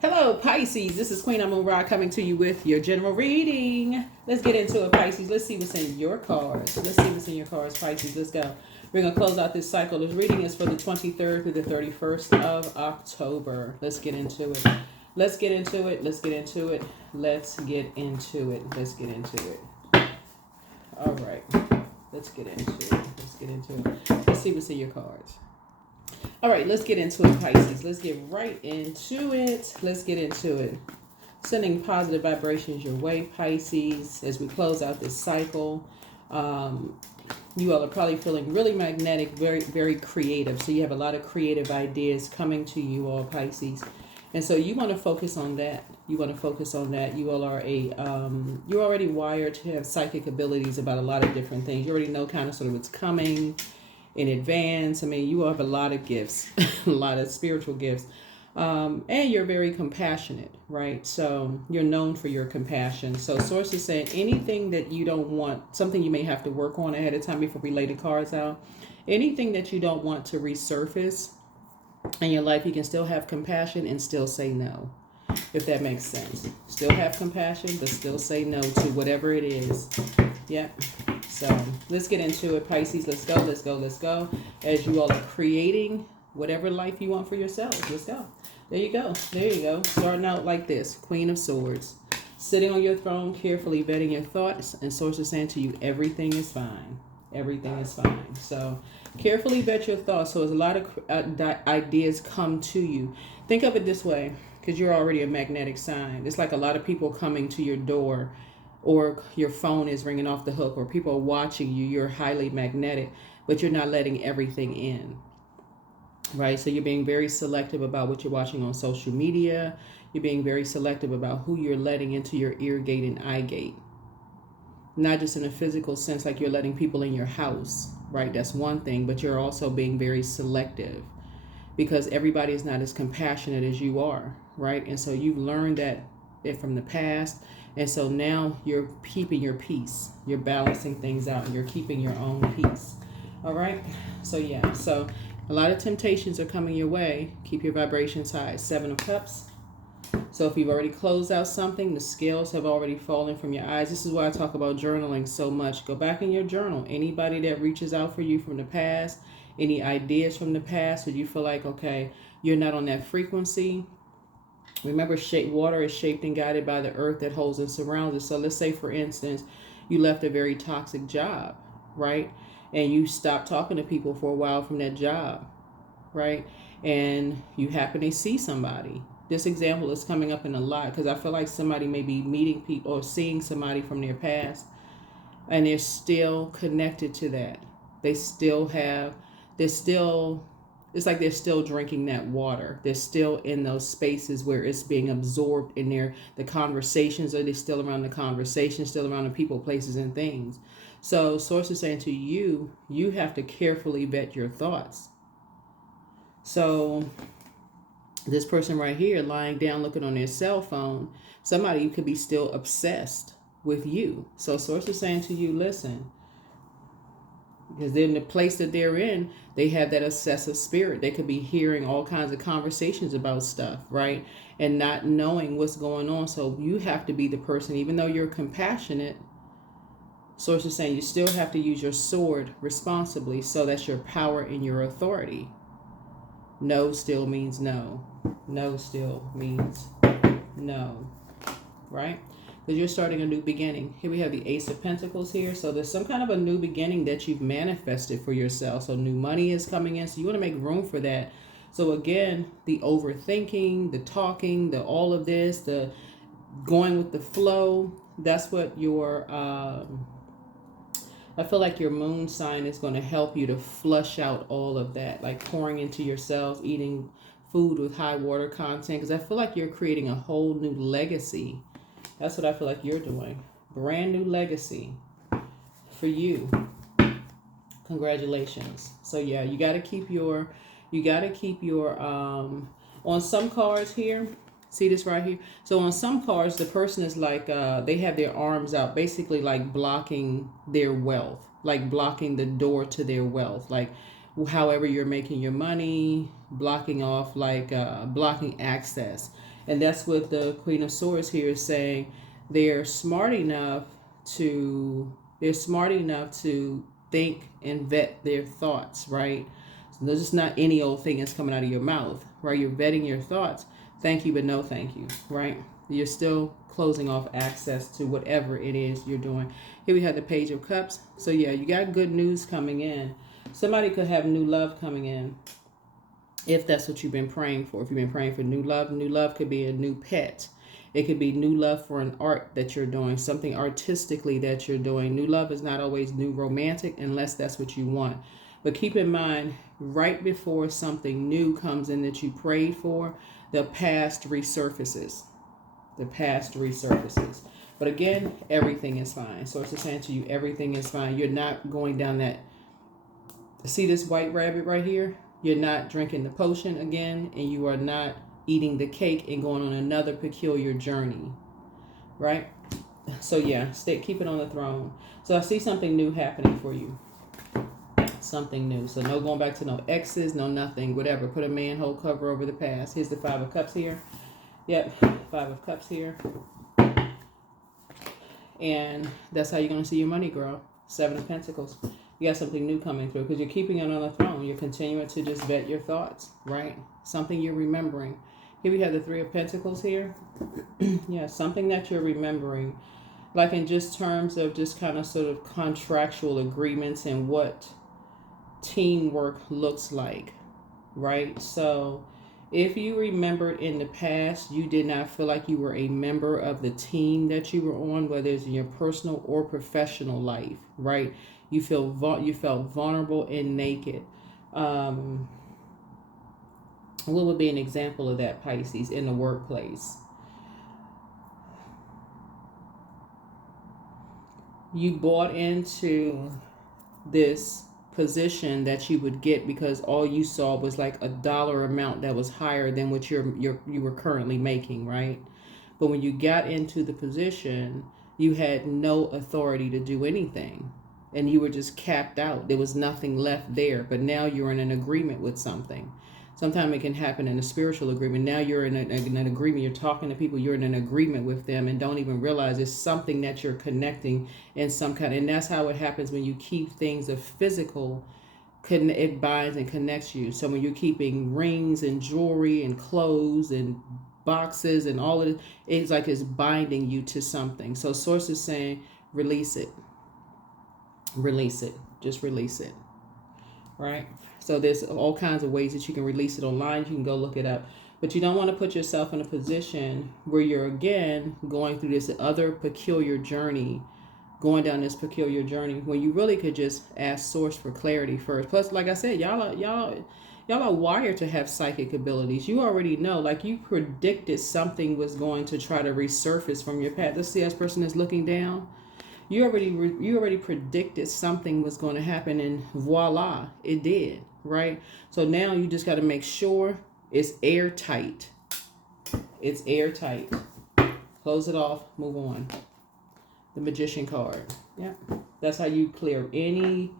Hello, Pisces. This is Queen Amun Ra coming to you with your general reading. Let's get into it, Pisces. Let's see what's in your cards. Let's see what's in your cards, Pisces. Let's go. We're going to close out this cycle. This reading is for the 23rd through the 31st of October. Let's get into it. Let's get into it. Let's get into it. Let's get into it. Let's get into it. All right. Let's get into it. Let's get into it. Let's see what's in your cards. All right, let's get into it, Pisces. Let's get right into it. Let's get into it. Sending positive vibrations your way, Pisces, as we close out this cycle. You all are probably feeling really magnetic, very, very creative. So you have a lot of creative ideas coming to you all, Pisces. And so you want to focus on that. You want to focus on that. You all are you're already wired to have psychic abilities about a lot of different things. You already know kind of sort of what's coming in advance. I mean, you have a lot of gifts, a lot of spiritual gifts. And you're very compassionate, right? So you're known for your compassion. So source is saying anything that you don't want, something you may have to work on ahead of time before we lay the cards out, anything that you don't want to resurface in your life, you can still have compassion and still say no, if that makes sense. Still have compassion, but still say no to whatever it is. Yeah. So let's get into it, Pisces. Let's go, let's go, let's go. As you all are creating whatever life you want for yourselves. Let's go. There you go. There you go. Starting out like this. Queen of Swords. Sitting on your throne, carefully vetting your thoughts. And source is saying to you, everything is fine. Everything is fine. So carefully vet your thoughts. So as a lot of ideas come to you. Think of it this way, because you're already a magnetic sign. It's like a lot of people coming to your door, or your phone is ringing off the hook, or people are watching you. You're highly magnetic, but you're not letting everything in, right? So you're being very selective about what you're watching on social media. You're being very selective about who you're letting into your ear gate and eye gate. Not just in a physical sense, like you're letting people in your house, right? That's one thing, but you're also being very selective because everybody is not as compassionate as you are, right? And so you've learned that from the past. And so now you're keeping your peace. You're balancing things out. And you're keeping your own peace. All right. So yeah. So a lot of temptations are coming your way. Keep your vibrations high. 7 of Cups. So if you've already closed out something, the scales have already fallen from your eyes. This is why I talk about journaling so much. Go back in your journal. Anybody that reaches out for you from the past, any ideas from the past, or you feel like, okay, you're not on that frequency. Remember, water is shaped and guided by the earth that holds and surrounds it. So let's say, for instance, you left a very toxic job, right? And you stopped talking to people for a while from that job, right? And you happen to see somebody. This example is coming up in a lot because I feel like somebody may be meeting people or seeing somebody from their past, and they're still connected to that. It's like they're still drinking that water. They're still in those spaces where it's being absorbed in the conversations, or they're still around the conversation, still around the people, places, and things. So source is saying to you, you have to carefully vet your thoughts. So this person right here lying down looking on their cell phone, somebody could be still obsessed with you. So source is saying to you, listen, because in the place that they're in, they have that obsessive spirit. They could be hearing all kinds of conversations about stuff, right? And not knowing what's going on. So you have to be the person, even though you're compassionate, source is saying you still have to use your sword responsibly. So that's your power and your authority. No still means no. No still means no, right? Because you're starting a new beginning. Here we have the Ace of Pentacles here. So there's some kind of a new beginning that you've manifested for yourself. So new money is coming in. So you want to make room for that. So again, the overthinking, the talking, the all of this, the going with the flow, that's what your, I feel like your moon sign is going to help you to flush out all of that. Like pouring into yourself, eating food with high water content. Because I feel like you're creating a whole new legacy. That's what I feel like you're doing. Brand new legacy for you. Congratulations. So yeah, you got to keep your, on some cards here, see this right here? So on some cards, the person is like, they have their arms out, basically like blocking their wealth, like blocking the door to their wealth. Like however you're making your money, blocking off, like blocking access. And that's what the Queen of Swords here is saying. They're smart enough to think and vet their thoughts, right? So this is not any old thing that's coming out of your mouth, right? You're vetting your thoughts. Thank you, but no thank you, right? You're still closing off access to whatever it is you're doing. Here we have the Page of Cups. So yeah, you got good news coming in. Somebody could have new love coming in, if that's what you've been praying for. If you've been praying for new love could be a new pet. It could be new love for an art that you're doing, something artistically that you're doing. New love is not always new romantic unless that's what you want. But keep in mind, right before something new comes in that you prayed for, the past resurfaces. The past resurfaces. But again, everything is fine. So it's saying to you, everything is fine. You're not going down that. See this white rabbit right here? You're not drinking the potion again, and you are not eating the cake and going on another peculiar journey, right? So yeah, keep it on the throne. So I see something new happening for you. Something new. So no going back to no exes, no nothing, whatever. Put a manhole cover over the past. Here's the Five of Cups here. Yep, Five of Cups here. And that's how you're going to see your money grow. Seven of Pentacles. You got something new coming through because you're keeping it on the throne. You're continuing to just vet your thoughts, right? Something you're remembering. Here we have the Three of Pentacles here. Yeah, something that you're remembering. Like in just terms of just kind of sort of contractual agreements and what teamwork looks like, right? So if you remembered in the past, you did not feel like you were a member of the team that you were on, whether it's in your personal or professional life, right? You felt vulnerable and naked. What would be an example of that, Pisces, in the workplace? You bought into this position that you would get because all you saw was like a dollar amount that was higher than what you were currently making, right? But when you got into the position, you had no authority to do anything. And you were just capped out. There was nothing left there. But now you're in an agreement with something. Sometimes it can happen in a spiritual agreement. Now you're in an agreement. You're talking to people. You're in an agreement with them and don't even realize it's something that you're connecting in some kind. And that's how it happens when you keep things of physical. It binds and connects you. So when you're keeping rings and jewelry and clothes and boxes and all of it, it's like it's binding you to something. So Source is saying, release it. Release it. Just release it. Right? So there's all kinds of ways that you can release it online. You can go look it up. But you don't want to put yourself in a position where you're again going through this other peculiar journey, going down this peculiar journey when you really could just ask Source for clarity first. Plus, like I said, y'all are wired to have psychic abilities. You already know, like you predicted something was going to try to resurface from your past. Let's see, this person is looking down. You already predicted something was going to happen, and voila, it did, right? So now you just got to make sure it's airtight. It's airtight. Close it off. Move on. The Magician card. Yeah, that's how you clear any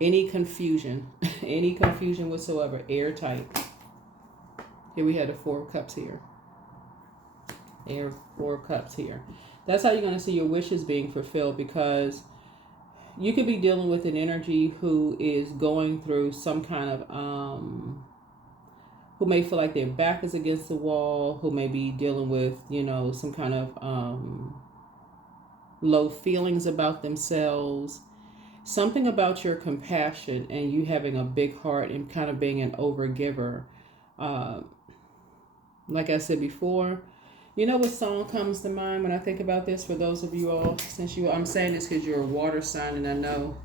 confusion, any confusion whatsoever. Airtight. Here we have the Four of Cups here. Four of Cups here. That's how you're going to see your wishes being fulfilled, because you could be dealing with an energy who is going through some kind of, who may feel like their back is against the wall, who may be dealing with, some kind of low feelings about themselves. Something about your compassion and you having a big heart and kind of being an overgiver. Like I said before, you know what song comes to mind when I think about this? For those of you all, I'm saying this because you're a water sign, and I know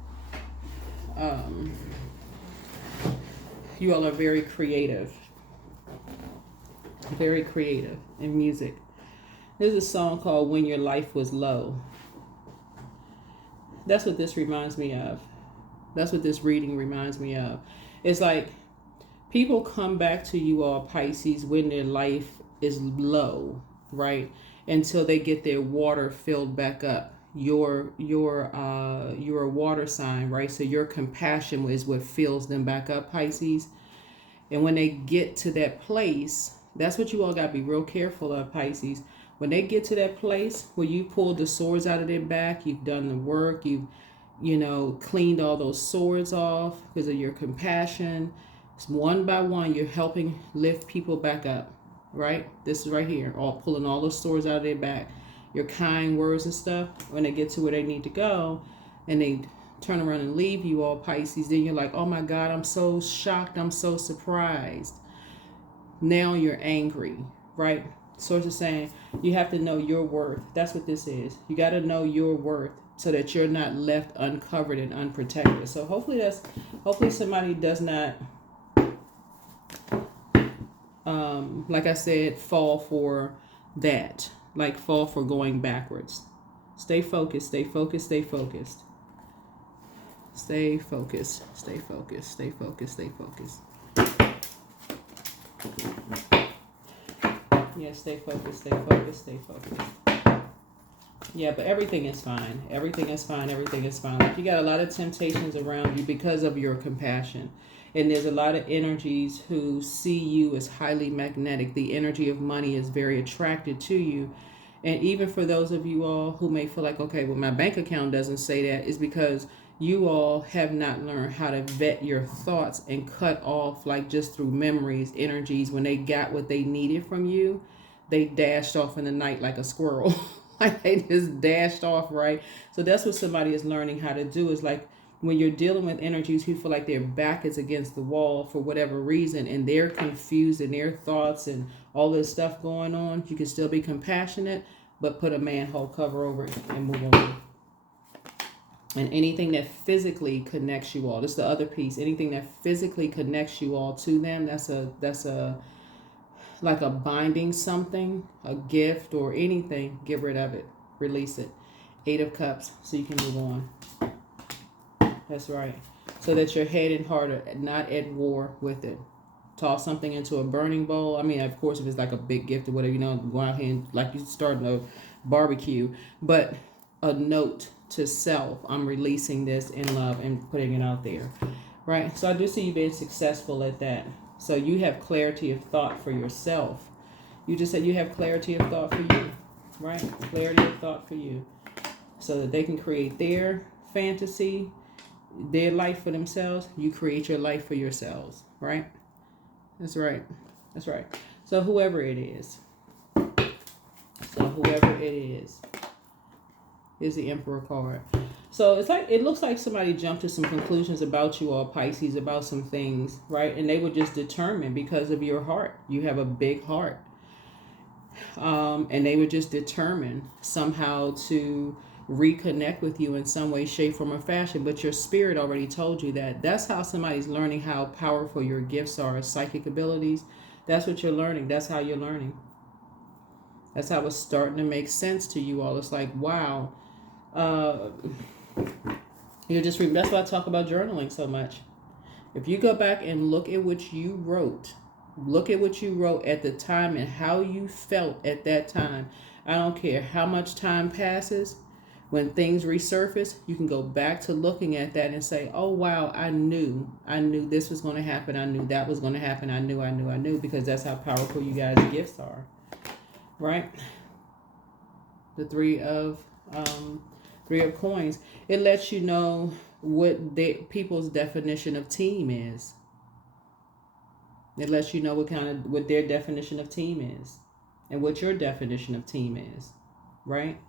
you all are very creative in music. There's a song called "When Your Life Was Low." That's what this reminds me of. That's what this reading reminds me of. It's like people come back to you all, Pisces, when their life is low, right? Until they get their water filled back up. You're a water sign, right? So your compassion is what fills them back up, Pisces. And when they get to that place, that's what you all got to be real careful of, Pisces. When they get to that place where you pulled the swords out of their back, you've done the work, you've, cleaned all those swords off because of your compassion. One by one, you're helping lift people back up, right? This is right here, all pulling all those swords out of their back. Your kind words and stuff, when they get to where they need to go and they turn around and leave you all, Pisces, then you're like, oh my God, I'm so shocked, I'm so surprised. Now you're angry, right? Source is saying you have to know your worth. That's what this is. You got to know your worth so that you're not left uncovered and unprotected. So hopefully somebody does not, like I said, fall for that, like fall for going backwards. Stay focused, stay focused, stay focused. Stay focused, stay focused, stay focused, stay focused. Yeah, stay focused, stay focused, stay focused. Yeah, but everything is fine. Everything is fine. Everything is fine. Like, you got a lot of temptations around you because of your compassion. And there's a lot of energies who see you as highly magnetic. The energy of money is very attracted to you. And even for those of you all who may feel like, okay, well, my bank account doesn't say that, is because you all have not learned how to vet your thoughts and cut off, like just through memories, energies. When they got what they needed from you, they dashed off in the night like a squirrel. Like they just dashed off, right? So that's what somebody is learning how to do, is like when you're dealing with energies who feel like their back is against the wall for whatever reason and they're confused in their thoughts and all this stuff going on, you can still be compassionate, but put a manhole cover over it and move on. And anything that physically connects you all, this is the other piece, anything that physically connects you all to them, that's a like a binding something, a gift or anything, get rid of it, release it. 8 of Cups, so you can move on. That's right. So that your head and heart are not at war with it. Toss something into a burning bowl. I mean, of course, if it's like a big gift or whatever, go out here and like you're starting a barbecue, but a note to self, I'm releasing this in love and putting it out there, right? So I do see you being successful at that. So you have clarity of thought for yourself. You just said you have clarity of thought for you, right? Clarity of thought for you, so that they can create their fantasy, their life for themselves. You create your life for yourselves, right? That's right. That's right. So whoever it is, is the Emperor card. So it looks like somebody jumped to some conclusions about you all, Pisces, about some things, right? And they were just determined because of your heart. You have a big heart. And they were just determined somehow to reconnect with you in some way, shape, form, or fashion. But your spirit already told you that. That's how somebody's learning how powerful your gifts are, psychic abilities. That's what you're learning. That's how you're learning. That's how it's starting to make sense to you all. It's like, wow. That's why I talk about journaling so much. If you go back and look at what you wrote at the time and how you felt at that time. I don't care how much time passes. When things resurface, you can go back to looking at that and say, oh, wow, I knew this was going to happen. I knew that was going to happen. I knew, because that's how powerful you guys' gifts are, right? The three of coins. It lets you know what people's definition of team is. It lets you know what their definition of team is and what your definition of team is, right?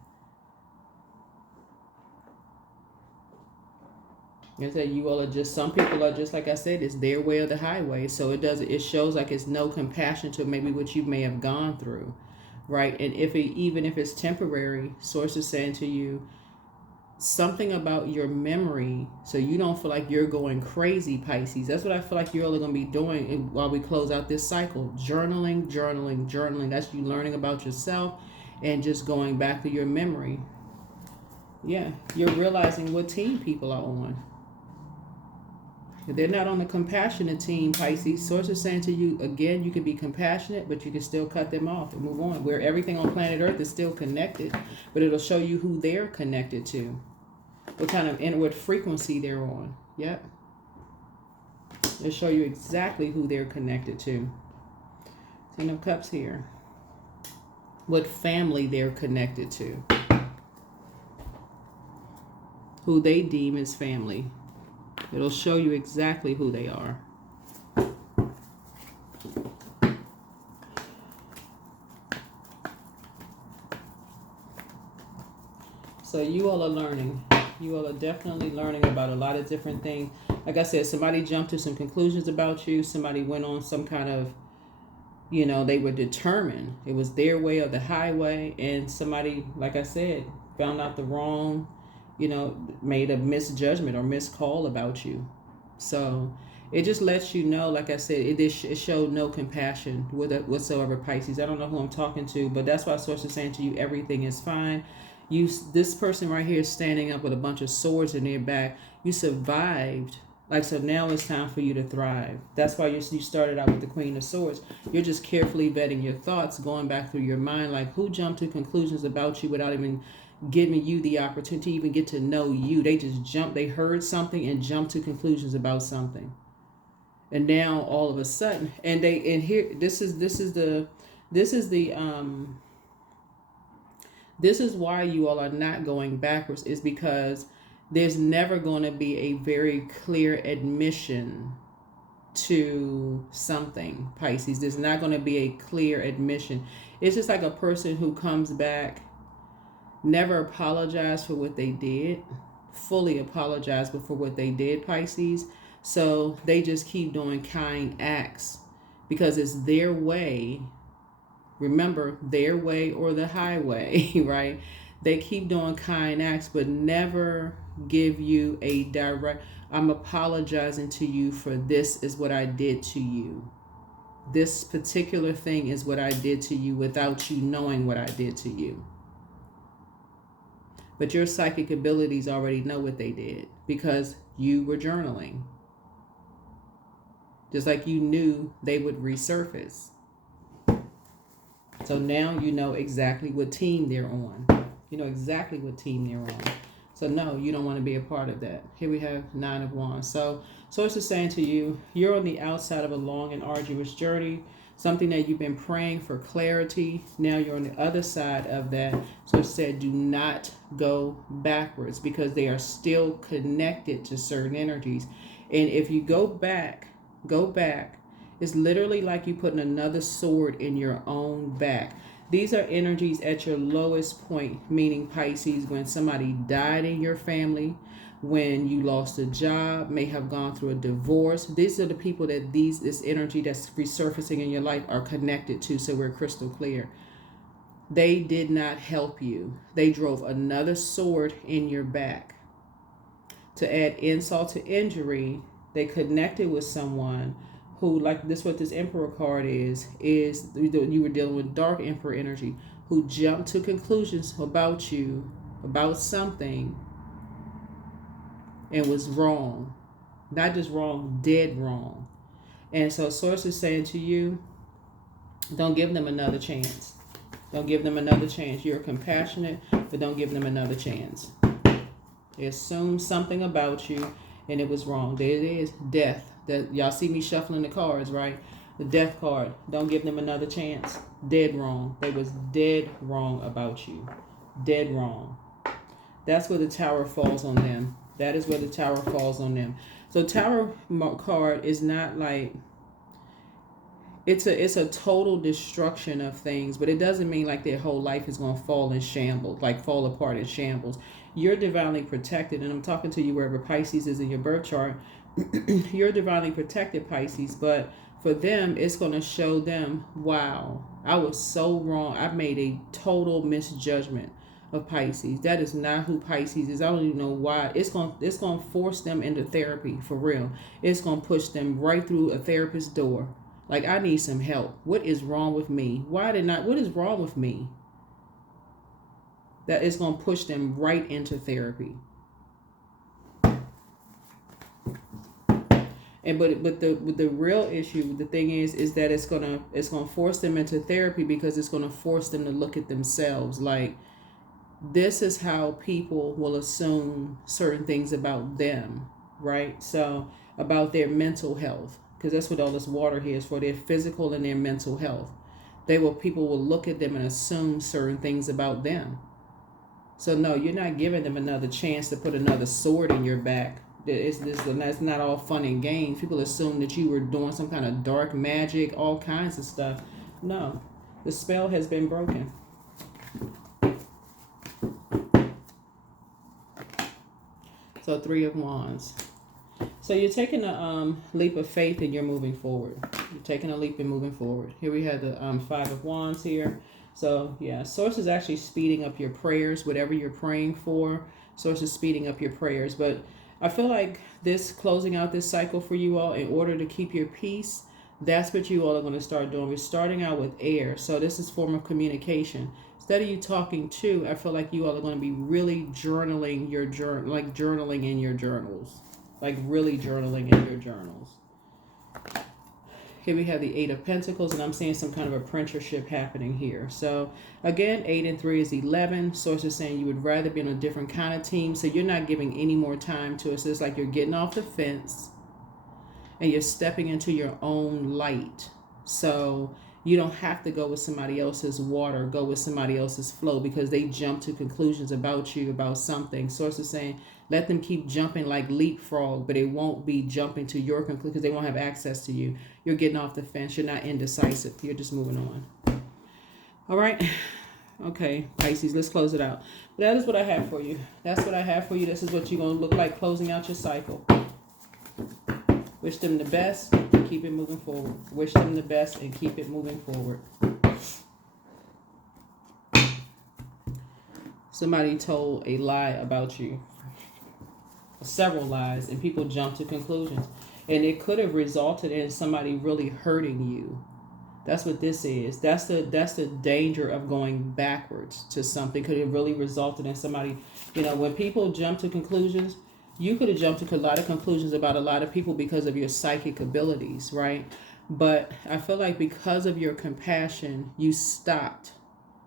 And so you all are just, some people are just, like I said, it's their way or the highway. So it shows like it's no compassion to maybe what you may have gone through, right? And even if it's temporary, Source is saying to you something about your memory, so you don't feel like you're going crazy, Pisces. That's what I feel like you're all going to be doing while we close out this cycle. Journaling. That's you learning about yourself and just going back to your memory. Yeah, you're realizing what team people are on. If they're not on the compassionate team, Pisces, Source is saying to you, again, you can be compassionate, but you can still cut them off and move on. Where everything on planet Earth is still connected, but it'll show you who they're connected to, what kind of inward frequency they're on. Yep. It'll show you exactly who they're connected to. Ten of Cups here. What family they're connected to. Who they deem as family. It'll show you exactly who they are. So you all are learning. You all are definitely learning about a lot of different things. Like I said, somebody jumped to some conclusions about you. Somebody went on some kind of, you know, they were determined. It was their way or the highway. And somebody, like I said, found out the wrong, you know, made a misjudgment or miscall about you. So it just lets you know, like I said, it showed no compassion whatsoever, Pisces. I don't know who I'm talking to, but that's why Source is saying to you, everything is fine. This person right here is standing up with a bunch of swords in their back. You survived. Like, so now it's time for you to thrive. That's why you started out with the Queen of Swords. You're just carefully vetting your thoughts, going back through your mind, like who jumped to conclusions about you without even giving you the opportunity to even get to know you. They just jumped, they heard something and jumped to conclusions about something. And now all of a sudden, this is why you all are not going backwards, is because there's never going to be a very clear admission to something, Pisces. There's not going to be a clear admission. It's just like a person who comes back, never apologized for what they did, fully apologized for what they did, Pisces. So they just keep doing kind acts because it's their way. Remember, their way or the highway, right? They keep doing kind acts, but never give you a direct, I'm apologizing to you for this is what I did to you. This particular thing is what I did to you without you knowing what I did to you. But your psychic abilities already know what they did because you were journaling. Just like you knew they would resurface. So now you know exactly what team they're on. You know exactly what team they're on. So no, you don't want to be a part of that. Here we have Nine of Wands. So Source is saying to you, you're on the outside of a long and arduous journey. Something that you've been praying for clarity. Now you're on the other side of that. So it said, do not go backwards because they are still connected to certain energies. And if you go back, it's literally like you putting another sword in your own back. These are energies at your lowest point, meaning Pisces, when somebody died in your family, when you lost a job, may have gone through a divorce. These are the people that this energy that's resurfacing in your life are connected to, so we're crystal clear. They did not help you. They drove another sword in your back. To add insult to injury, they connected with someone who, like this, what this Emperor card is you were dealing with dark Emperor energy, who jumped to conclusions about you, about something, and was wrong. Not just wrong, dead wrong. And so Source is saying to you, don't give them another chance. Don't give them another chance. You're compassionate, but don't give them another chance. They assumed something about you, and it was wrong. There it is, death. That y'all see me shuffling the cards, right? The death card. Don't give them another chance. Dead wrong. They was dead wrong about you. Dead wrong. That's where the Tower falls on them. That is where the Tower falls on them. So Tower card is not like, it's a total destruction of things, but it doesn't mean like their whole life is going to fall in shambles, like fall apart in shambles. You're divinely protected, and I'm talking to you wherever Pisces is in your birth chart. You're divinely protected, Pisces, but for them, it's going to show them, wow, I was so wrong. I made a total misjudgment of Pisces. That is not who Pisces is. I don't even know why. It's going to force them into therapy, for real. It's going to push them right through a therapist's door. Like, I need some help. What is wrong with me? What is wrong with me? That is going to push them right into therapy. And but the real issue, the thing is that it's gonna force them into therapy because it's gonna force them to look at themselves. Like, this is how people will assume certain things about them, right? So about their mental health, because that's what all this water here is for, their physical and their mental health. People will look at them and assume certain things about them. So no, you're not giving them another chance to put another sword in your back. That's not all fun and games. People assume that you were doing some kind of dark magic, all kinds of stuff. No, the spell has been broken. So 3 of Wands. So you're taking a leap of faith and you're moving forward. You're taking a leap and moving forward. Here we have the 5 of Wands here. So yeah, Source is actually speeding up your prayers, whatever you're praying for. Source is speeding up your prayers. But I feel like this closing out this cycle for you all, in order to keep your peace, that's what you all are going to start doing. We're starting out with air. So this is form of communication. Instead of you talking to, I feel like you all are going to be really journaling your journaling in your journals. Like really journaling in your journals. Here we have the 8 of Pentacles, and I'm seeing some kind of apprenticeship happening here. So again, 8 and 3 is 11. Source is saying you would rather be on a different kind of team. So you're not giving any more time to it. So it's like you're getting off the fence and you're stepping into your own light. So you don't have to go with somebody else's water, go with somebody else's flow, because they jump to conclusions about you, about something. Source is saying, let them keep jumping like leapfrog, but it won't be jumping to your conclusion because they won't have access to you. You're getting off the fence. You're not indecisive. You're just moving on. All right. Okay, Pisces, let's close it out. But that is what I have for you. That's what I have for you. This is what you're going to look like closing out your cycle. Wish them the best. Keep it moving forward. Wish them the best and keep it moving forward. Somebody told a lie about you. Several lies, and people jump to conclusions, and it could have resulted in somebody really hurting you. That's what this is. That's the danger of going backwards to something. Could have really resulted in somebody, when people jump to conclusions, you could have jumped to a lot of conclusions about a lot of people because of your psychic abilities, right? But I feel like because of your compassion, you stopped,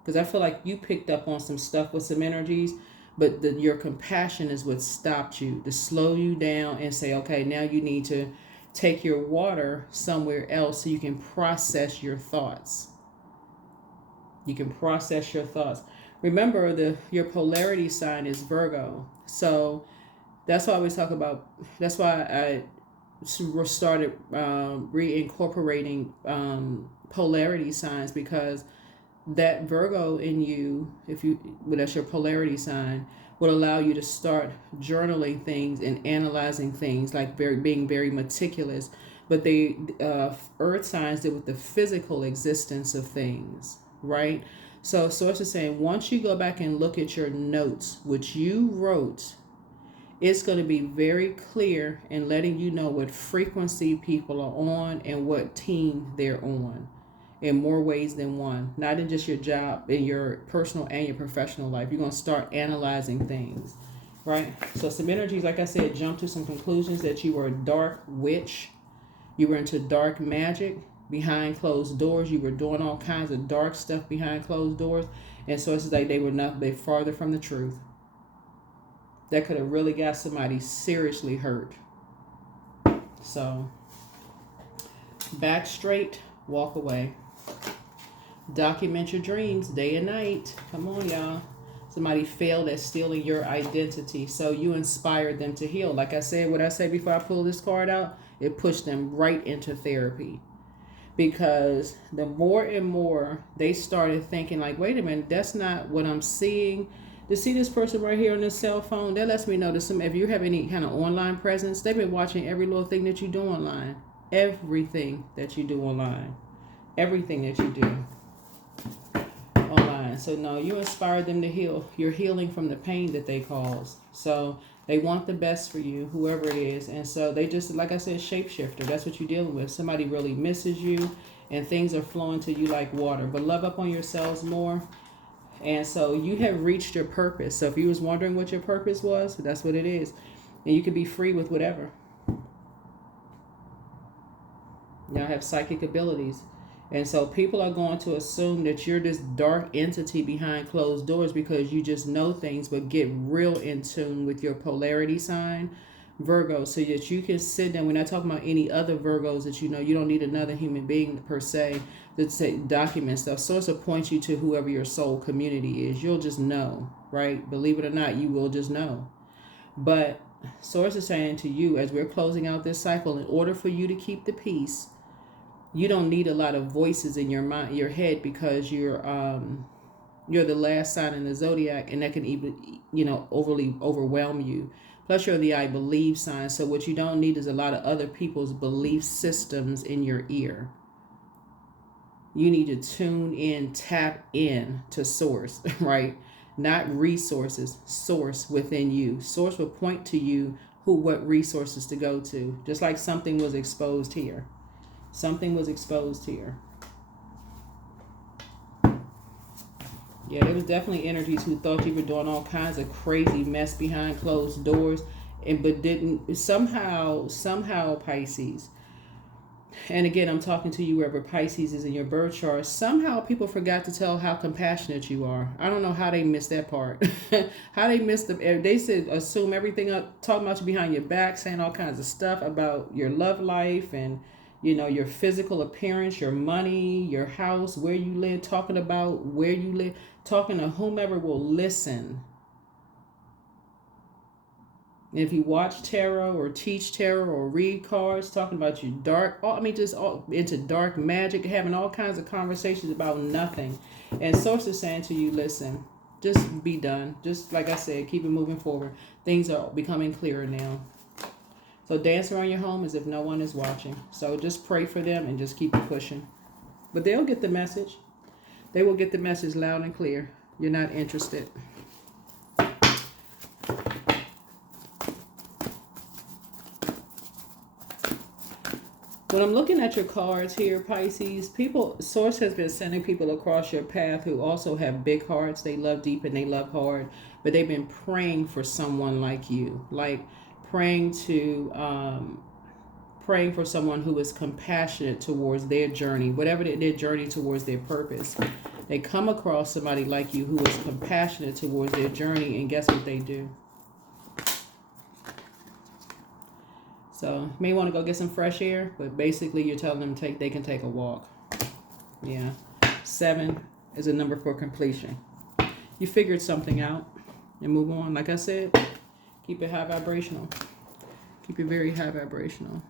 because I feel like you picked up on some stuff with some energies. But your compassion is what stopped you, to slow you down and say, okay, now you need to take your water somewhere else so you can process your thoughts. You can process your thoughts. Remember, your polarity sign is Virgo. So that's why I always talk about, that's why I started reincorporating polarity signs, because that Virgo in you, that's your polarity sign, will allow you to start journaling things and analyzing things, like being very meticulous. But the earth signs deal with the physical existence of things, right? So Source is saying, once you go back and look at your notes, which you wrote, it's going to be very clear in letting you know what frequency people are on and what team they're on, in more ways than one. Not in just your job, in your personal and your professional life. You're going to start analyzing things, right? So some energies, like I said, jump to some conclusions that you were a dark witch. You were into dark magic behind closed doors. You were doing all kinds of dark stuff behind closed doors. And so it's like they're farther from the truth. That could have really got somebody seriously hurt. So back straight, walk away. Document your dreams day and night. Come on, y'all. Somebody failed at stealing your identity, so you inspired them to heal. Like I said, what I said before I pull this card out, it pushed them right into therapy. Because the more and more they started thinking like, wait a minute, that's not what I'm seeing. To see this person right here on this cell phone, that lets me know that if you have any kind of online presence, they've been watching every little thing that you do online. Everything that you do online. Everything that you do online. So no, you inspired them to heal. You're healing from the pain that they caused. So they want the best for you, whoever it is. And so they just, like I said, shapeshifter. That's what you're dealing with. Somebody really misses you and things are flowing to you like water. But love up on yourselves more. And so you have reached your purpose. So if you was wondering what your purpose was, that's what it is. And you can be free with whatever. Y'all have psychic abilities. And so people are going to assume that you're this dark entity behind closed doors because you just know things, but get real in tune with your polarity sign, Virgo, so that you can sit down. We're not talking about any other Virgos that you know. You don't need another human being per se to say document stuff. Source will point you to whoever your soul community is. You'll just know, right? Believe it or not, you will just know. But Source is saying to you, as we're closing out this cycle, in order for you to keep the peace, you don't need a lot of voices in your mind, your head, because you're the last sign in the zodiac, and that can even, overly overwhelm you. Plus, you're the I believe sign. So what you don't need is a lot of other people's belief systems in your ear. You need to tune in, tap in to source, right? Not resources, source within you. Source will point to you what resources to go to. Just like something was exposed here. Something was exposed here. Yeah, there was definitely energies who thought you were doing all kinds of crazy mess behind closed doors, but didn't. Somehow Pisces. And again, I'm talking to you wherever Pisces is in your birth chart. Somehow people forgot to tell how compassionate you are. I don't know how they missed that part. How they missed they said assume everything up, talking about you behind your back, saying all kinds of stuff about your love life and your physical appearance, your money, your house, where you live, talking about where you live, talking to whomever will listen. And if you watch tarot or teach tarot or read cards, talking about you just all into dark magic, having all kinds of conversations about nothing. And Source is saying to you, listen, just be done. Just like I said, keep it moving forward. Things are becoming clearer now. So dance around your home as if no one is watching. So just pray for them and just keep it pushing. But they'll get the message. They will get the message loud and clear. You're not interested. When I'm looking at your cards here, Pisces, Source has been sending people across your path who also have big hearts. They love deep and they love hard. But they've been praying for someone like you. Like praying for someone who is compassionate towards their journey, whatever their journey towards their purpose. They come across somebody like you who is compassionate towards their journey, and guess what they do? So you may want to go get some fresh air, but basically you're telling them they can take a walk. Yeah. 7 is a number for completion. You figured something out and move on. Like I said, keep it high vibrational. Keep it very high vibrational.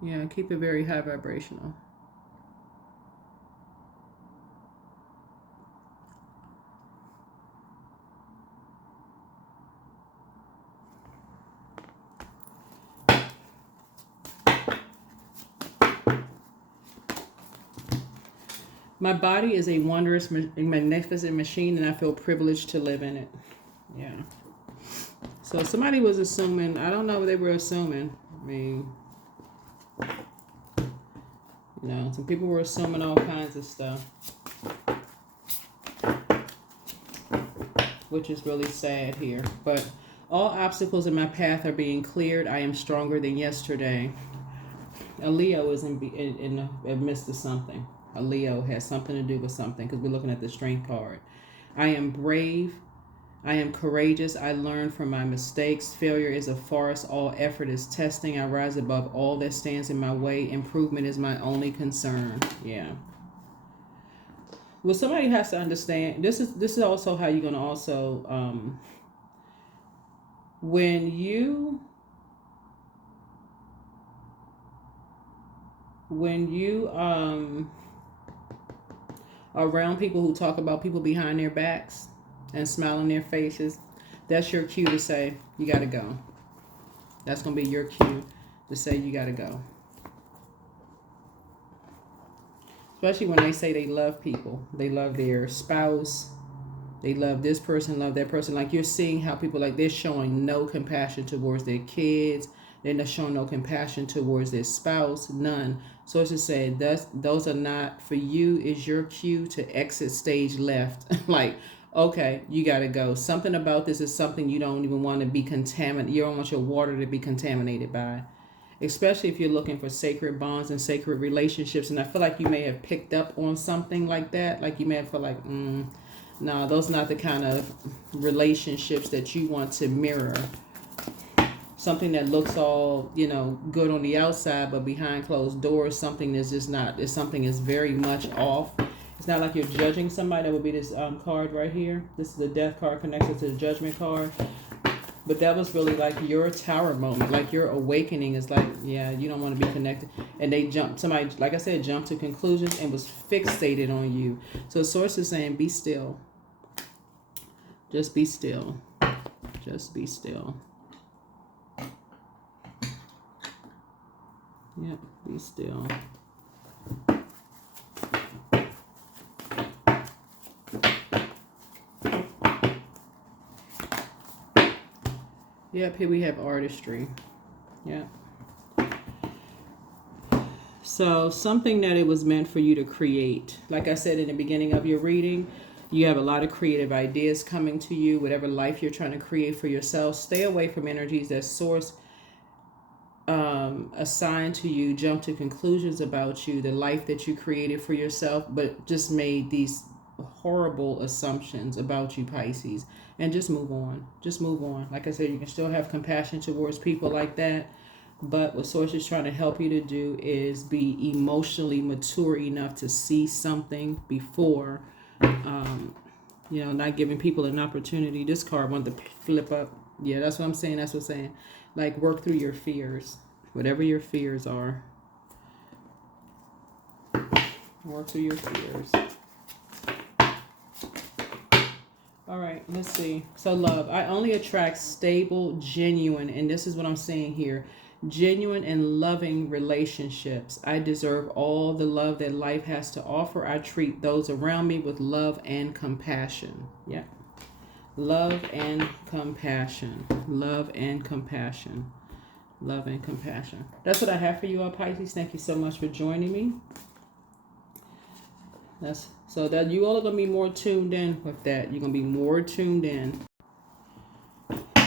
Yeah, keep it very high vibrational. My body is a wondrous, magnificent machine, and I feel privileged to live in it. Yeah. So somebody was assuming, I don't know what they were assuming. I mean, some people were assuming all kinds of stuff, which is really sad here. But all obstacles in my path are being cleared. I am stronger than yesterday. A Leo is in the midst of something. A Leo has something to do with something, because we're looking at the strength card. I am brave. I am courageous. I learn from my mistakes. Failure is a farce. All effort is testing. I rise above all that stands in my way. Improvement is my only concern. Yeah. Well, somebody has to understand. This is also how you're going to also, when you around people who talk about people behind their backs and smile on their faces, that's your cue to say, you got to go. That's going to be your cue to say, you got to go. Especially when they say they love people. They love their spouse. They love this person, love that person. Like, you're seeing how people, like, they're showing no compassion towards their kids. They're not showing no compassion towards their spouse. None. So it's just saying, those are not, for you, is your cue to exit stage left. Like, okay, you got to go. Something about this is something you don't even want to be contaminated. You don't want your water to be contaminated by. Especially if you're looking for sacred bonds and sacred relationships. And I feel like you may have picked up on something like that. Like, you may have felt like, No, those are not the kind of relationships that you want to mirror. Something that looks all, you know, good on the outside, but behind closed doors, something is just not. Something is very much off. It's not like you're judging somebody. That would be this card right here. This is the death card connected to the judgment card. But that was really like your tower moment, like your awakening is like, yeah, you don't want to be connected. And they jumped, somebody, like I said, jumped to conclusions and was fixated on you. So source is saying, be still. Just be still. Just be still. Yep, be still. Yep, here we have artistry. Yep. So something that it was meant for you to create. Like I said in the beginning of your reading, you have a lot of creative ideas coming to you, whatever life you're trying to create for yourself. Stay away from energies that source assigned to you, jump to conclusions about you, the life that you created for yourself, but just made these horrible assumptions about you, Pisces, and just move on. Just move on. Like I said, you can still have compassion towards people like that, but what source is trying to help you to do is be emotionally mature enough to see something before you know, not giving people an opportunity. This card wanted to flip up. Yeah, that's what I'm saying. That's what I'm saying. Like, work through your fears. Whatever your fears are. Work through your fears. All right, let's see. So love. I only attract stable, genuine, and this is what I'm saying here. Genuine and loving relationships. I deserve all the love that life has to offer. I treat those around me with love and compassion. Yeah. Love and compassion. Love and compassion. Love and compassion. That's what I have for you all, Pisces. Thank you so much for joining me. That's so that you all are going to be more tuned in with that. You're going to be more tuned in.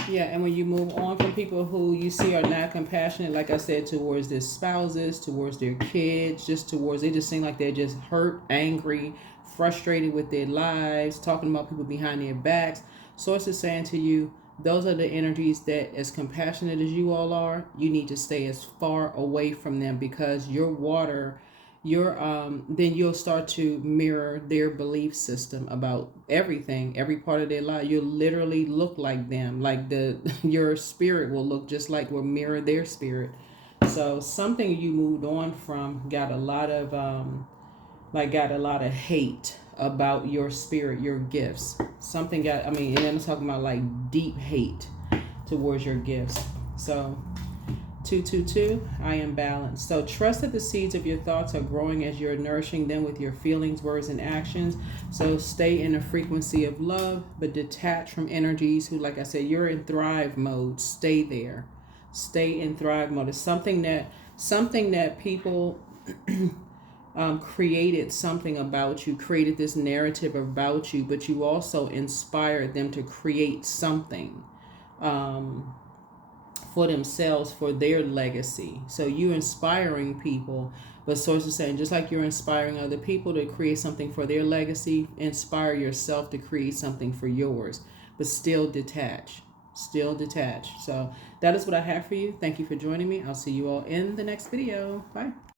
Yeah, and when you move on from people who you see are not compassionate, like I said, towards their spouses, towards their kids, just towards, they just seem like they're just hurt, angry, frustrated with their lives, talking about people behind their backs. Source is saying to you, those are the energies that, as compassionate as you all are, you need to stay as far away from them, because your water, then you'll start to mirror their belief system about everything, every part of their life. You'll literally look like them, like your spirit will look just like, will mirror their spirit. So something you moved on from got a lot of hate about your spirit, your gifts. Something got, I mean, and I'm talking about like deep hate towards your gifts. So 222, I am balanced. So trust that the seeds of your thoughts are growing as you're nourishing them with your feelings, words, and actions. So stay in a frequency of love, but detach from energies who, like I said, you're in thrive mode. Stay there. Stay in thrive mode. It's something that people created something about you, created this narrative about you, but you also inspired them to create something for themselves, for their legacy. So you inspiring people, but source is saying, just like you're inspiring other people to create something for their legacy, inspire yourself to create something for yours, but still detach. So that is what I have for you. Thank you for joining me. I'll see you all in the next video. Bye.